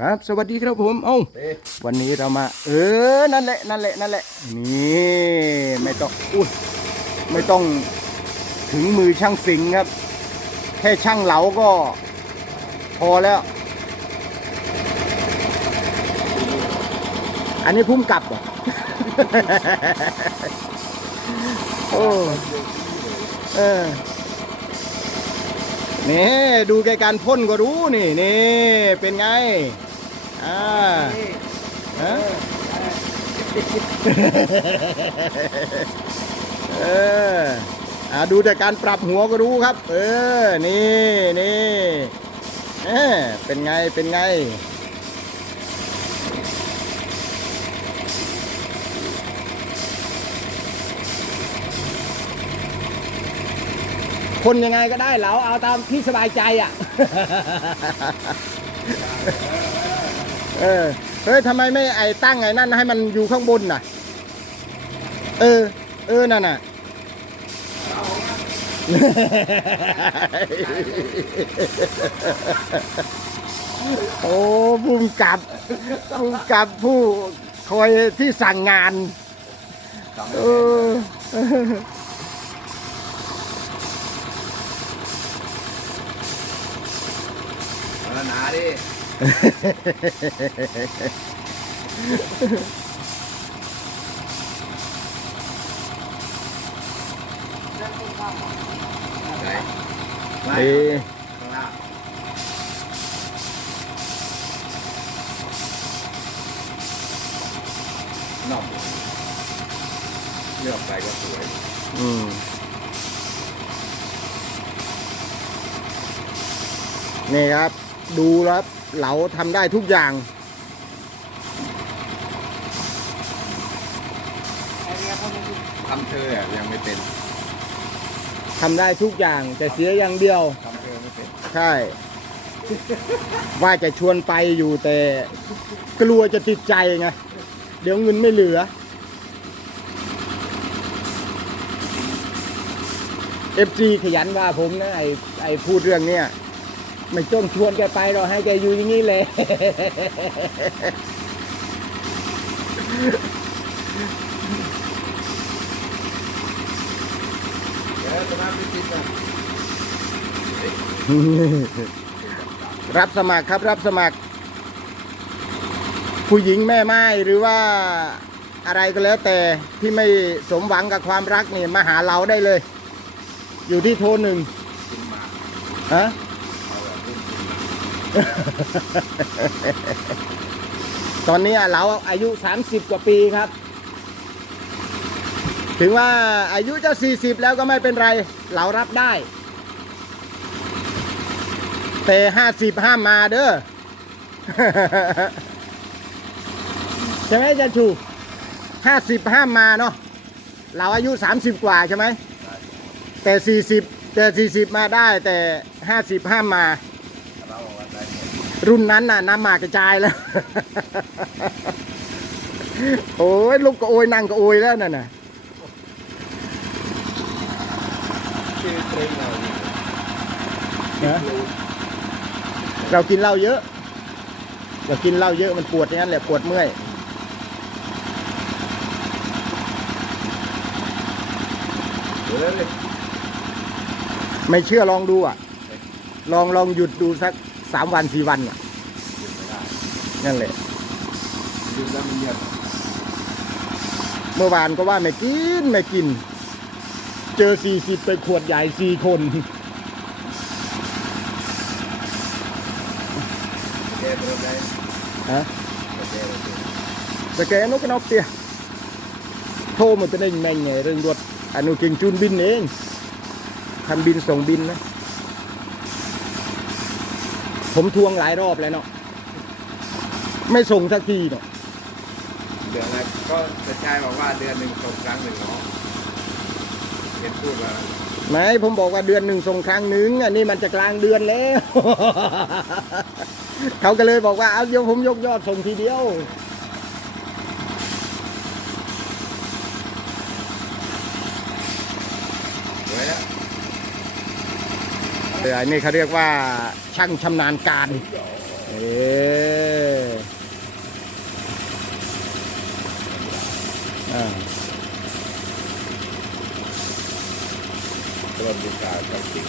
ครับ สวัสดีครับผม เอ้าวันนี้เรามา เออ นั่นแหละ นั่นแหละ นั่นแหละ นี่ ไม่ต้อง อุ้ย ไม่ต้องถึงมือช่างสิงห์ครับ แค่ช่างเหลาก็ พอแล้ว อันนี้พุ่มกลับเหรอโอ้เออนี่ดูแกการพ่นก็รู้นี่นี่เป็นไง อ่าฮะเอออ่าดูแต่การปรับหัวก็รู้ครับ เออ นี่นี่เออเป็นไงเป็นไงคนยังไงก็ได้เหลาเอาตามที่สบายใจอะ เออ เฮ้ยทำไมไม่ไอ้ตั้งไอ้นั่นให้มันอยู่ข้างบนน่ะ เออ เออ นั่นน่ะ โอ้ภูมิกับภูมิกับผู้คอยที่สั่งงานเออเอาละหนาดิ ไหนไม่เออข้างล่างนอกเลือกไปก็สวย อืมนี่ครับ ดูแล้วครับเหลาทำได้ทุกอย่างทำเธออะยังไม่เป็นทำได้ทุกอย่างแต่เสียอย่างเดียว ทำเธอไม่เป็นใช่ ว่าจะชวนไปอยู่แต่ กลัวจะติดใจไง เดี๋ยวเงินไม่เหลือ FG ขยันว่าผมนะไอ้ไอ้พูดเรื่องเนี้ย ไม่ต้องชวนแกไปเราให้แกอยู่อย่างนี้เลย รับสมัครครับรับสมัคร ผู้หญิงแม่ไม้หรือว่าอะไรก็แล้วแต่ที่ไม่สมหวังกับความรักนี่มาหาเราได้เลย อยู่ที่โทรหนึ่งฮะ ตอนนี้เราอายุ 30 กว่าปีครับ ถึงว่าอายุจะ 40 แล้วก็ไม่เป็นไร เรารับได้แต่50ห้ามมาเด้อใช่ไหมจันชู50ห้ามมาเนาะเราอายุ30กว่าใช่ไหมแต่40แต่40มาได้แต่50ห้ามมาเราบอกว่าได้หมด รุ่นนั้นน่ะน้ำหมากกระจายแล้ว โอ้ยลูกก็โอยนั่งก็โอยแล้วนั่นน่ะชื่อเตรงเราเนี่ยนะเรากินเหล้าเยอะ เรากินเหล้าเยอะมันปวดอย่างนั้นแหละปวดเมื่อยเดี๋ยวเลยไม่เชื่อลองดูอะ ลองลองหยุดดูสัก สามวันสี่วันอะหยุดไม่ได้นั่นแหละหยุดแล้วมันเงียบเมื่อวานก็ว่าไม่กินไม่กิน เจอสี่สิบไปขวดใหญ่สี่คนแกเริ่มได้ฮะแกเริ่มได้แต่แกนกกระนอกเตียโทรมันจะได้แม่งไงเรื่องรถอนุเก่งจูนบินเองทำบินส่งบินนะ ผมทวงหลายรอบแล้วเนาะไม่ส่งสักทีเนาะเดือนละก็จะชายบอกว่าเดือนหนึ่งส่งครั้งหนึ่งเนาะเห็นพูดว่าไหมผมบอกว่าเดือนหนึ่งส่งครั้งหนึ่งอันนี้มันจะกลางเดือนแล้ว เขาก็เลยบอกว่าเอาเดี๋ยวผมยกยอดส่งทีเดียวสวยแล้ว เอออันี่เขาเรียกว่าช่างชำนาญการ เออรถดีการจสิ่ง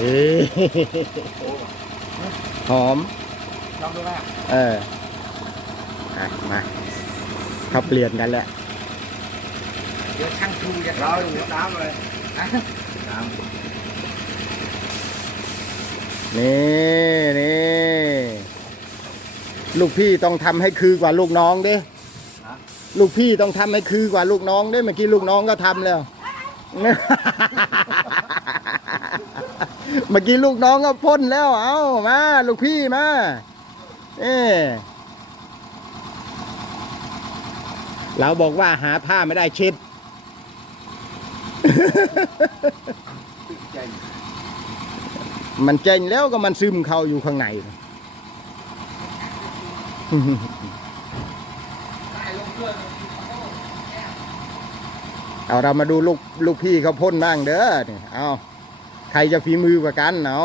นั้นเฮ้ยหอม ลองดูไหมเอออะมาเขาเปลี่ยนกันแหละเดี๋ยวช่างชูจะเราเดี๋ยวน้ำเลยนะน้นี่นี่ลูกพี่ต้องทำให้คือกว่าลูกน้องเด้ำนะลูกพี่ต้องทำให้คือกว่าลูกน้องเด้เมื่อกี้ลูกน้องก็ทำแล้ว เมื่อกี้ลูกน้องก็พ่นแล้ว เอามา ลูกพี่มาเอเราบอกว่าหาผ้าไม่ได้เช็ดมันเจ๋งแล้วก็มันซึมเข้าอยู่ข้างในเอาเรามาดูลูกลูกพี่เขาพ่นบ้างเด้อนี่เอา ใครจะฝีมือกว่ากันเอา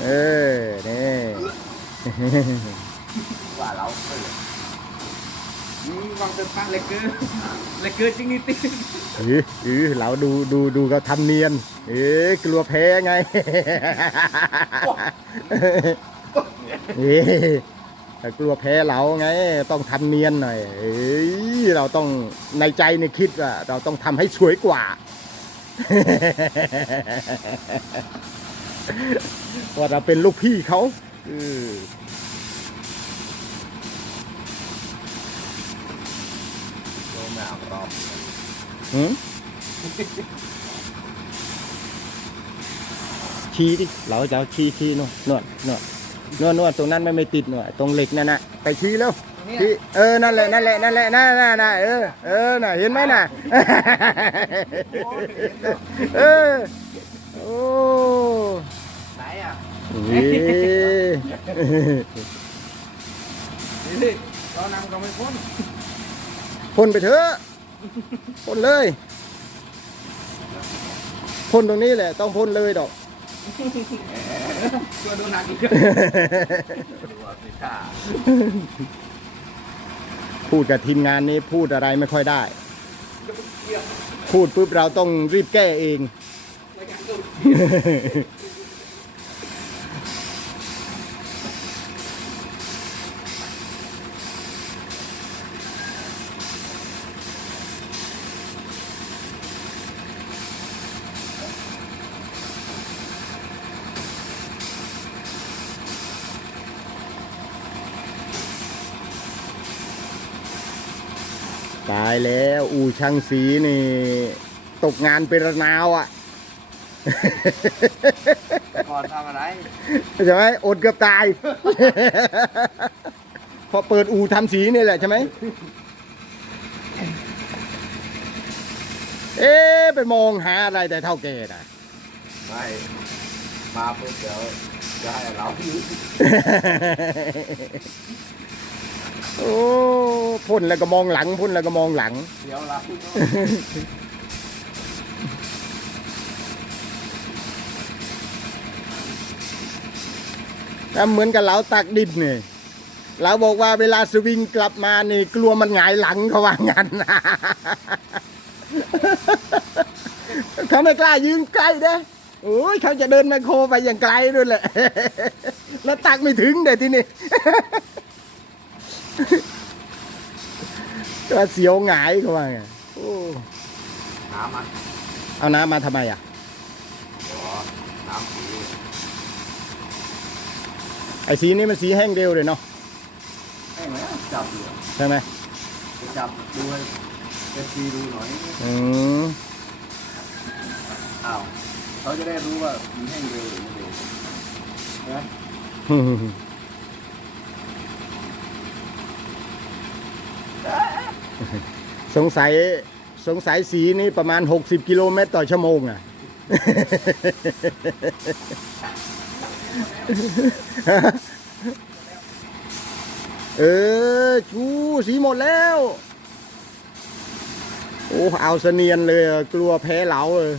เออนี่ว่าเราเออนี่วางเติมปักเล็กเกอร์เล็กเกอร์จริงนี่ติ๊กอืออือเราดูดูดูเขาทำเนียน เอ๊ะกลัวแพ้ไงเอ๊ะแต่กลัวแพ้เราไง ต้องทำเนียนหน่อยเอ้ยเราต้องในใจเนี่ยคิดว่าเราต้องทำให้สวยกว่า ว่าเราเป็นลูกพี่เขาเออโดนน้ำรอบหืมชี้ดิ เราจะเอาชี้ชี้นวดนวดนวดนวดนวดตรงนั้นไม่ไม่ติดหน่อยตรงเหล็กนั่นนะไปชี้แล้ว ชี้เออนั่นแหละนั่นแหละนั่นแหละนั่นน่ะน่ะเออเออน่ะเห็นไหมน่ะเออโอ้ไหนอะเฮ้ยนี่เรานำก็ไม่พ้นพ่นไปเถอะพ่นเลยพ่นตรงนี้แหละต้องพ่นเลยดอกตัวดูหนักอีกดูว่า พูดกับทีมงานนี้พูดอะไรไม่ค่อยได้ พูดปุ๊บเราต้องรีบแก้เอง ตายแล้วอูช่างสีนี่ ตกงานเป็นระนาวอะ ก่อนทำอะไรใช่ไหมอดเกือบตาย พอเปิดอูทำสีนี่แหละใช่ไหม เอ๊ะไปมองหาอะไรแต่เท่าแก่น่ะ ไม่มาปุ๊บเดี๋ยวจะให้เรา โอ้พ่นแล้วก็มองหลังพ่นแล้วก็มองหลังเดี๋ยวเราแล้วเหมือนกับเราตักดินนี่เราบอกว่าเวลาสวิงกลับมานี่กลัวมันหงายหลังเขาว่างั้นเขาไม่กล้ายืนใกล้เด้โอ้ยเขาจะเดินไมโครไปอย่างไกลด้วยแหละแล้วตักไม่ถึงเดี๋ยวที่นี่ ก็เสียวหงายเขาว่าไงโอ้น้ำมันเอาน้ำมาทำไมอะขอน้ำสีไอ้สีนี้มันสีแห้งเร็วเลยเนาะให้ไหมจับดูใช่ไหมไปจับดูให้เอฟซีดูหน่อยอืมอ้าวเขาจะได้รู้ว่ามันแห้งเร็วหรือไม่เร็วนะ สงสัยสงสัยสีนี้ประมาณ 60 กิโลเมตรต่อชั่วโมงอะ เออ ชูสีหมดแล้ว โอ้ เอาเสนียนเลย กลัวแพ้เหลาเลย